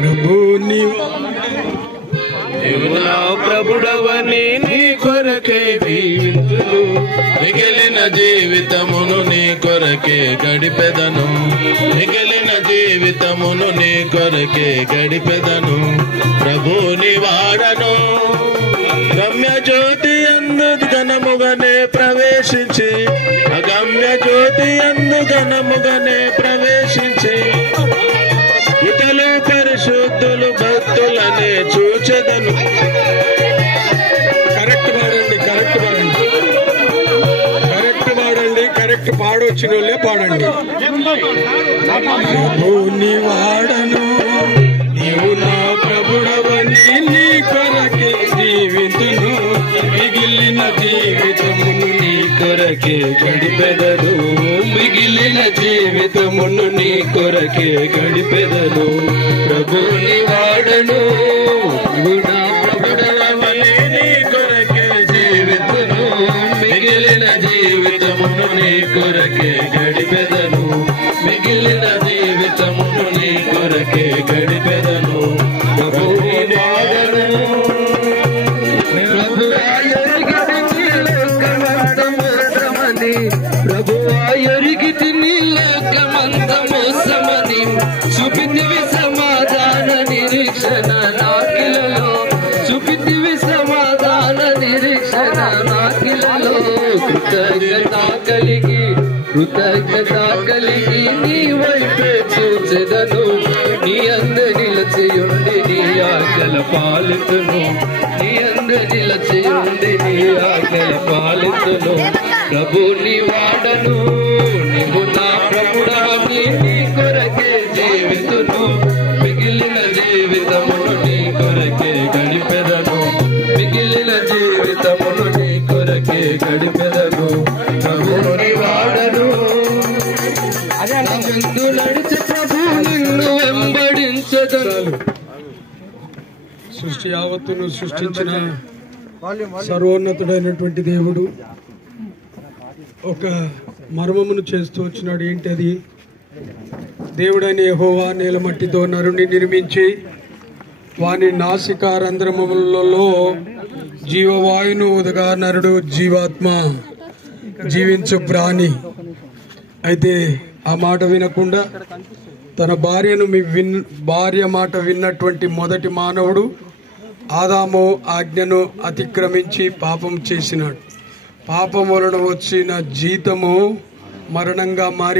ప్రభు నీవు నా ప్రభుడవని నీ కొరకే జీవితులు మిగిలిన జీవితమును నీ కొరకే గడిపెదను మిగిలిన జీవితమును నీ కొరకే గడిపెదను ప్రభుని వాడను గమ్య జ్యోతి అందు ఘనముగానే ప్రవేశించి అగమ్య జ్యోతి అందు ఘనముగానే ప్రవేశించి ఇతలు పరిశుద్ధులు భక్తులనే చూచెదను. కరెక్ట్ పాడండి, కరెక్ట్ పాడండి, కరెక్ట్ పాడండి, కరెక్ట్ పాడొచ్చిన వాళ్ళే పాడండి. ప్రభుని వాడను నీవు నా ప్రభుడవని నీ కొరకే జీవితును మిగిలిన జీవితమును నీ కొరకే గడిపెదను మిగిలిన జీవితమును నీ కొరకే గడిపెదను ప్రభుని వాడను నీవు నా ప్రభుడవని నీ కొరకే జీవితును మిగిలిన జీవితమును నీ కొరకే గడిపెదను మిగిలిన జీవితమును నీ కొరకే గడిపెదను ప్రభుని వాడను ప్రభువాయరిగితి నీలకమంతమోసమని చూపితివి సమాధాన నిరీక్షణ నాకిలలో చూపితివి సమాధాన నిరీక్షణ నాకిలలో కృతజ్ఞత కలిగి నీ వైపే చూచెదను నీ అందు నిలచియుండి నీ ఆజ్ఞల పాలితును నీ అందు నిలచియుండి నీ ఆజ్ఞల పాలితును ప్రభుని వాడను నీవు నా ప్రభుడవని నీ కొరకే జీవితును మిగిలిన జీవితమును నీ కొరకే గడిపెదను మిగిలిన జీవితమును నీ కొరకే గడిపెదను ప్రభుని వాడను ముందు నడిచి ప్రభు నిన్ను వెంబడించదను. సృష్టి యావత్తును సృష్టించిన సర్వోన్నతుడైనటువంటి దేవుడు ఒక మర్మమును చేస్తూ వచ్చినాడు. ఏంటది? దేవుడైన యెహోవా నేలమట్టితో నరుని నిర్మించి వాని నాసికారంధ్రములలో జీవవాయును ఉదగా నరుడు జీవాత్మ జీవించు ప్రాణి. అయితే ఆ మాట వినకుండా తన భార్య మాట విన్నటువంటి మొదటి మానవుడు ఆదాము ఆజ్ఞను అతిక్రమించి పాపం చేసినాడు. పాపం వలన వచ్చిన జీతము మరణంగా మారి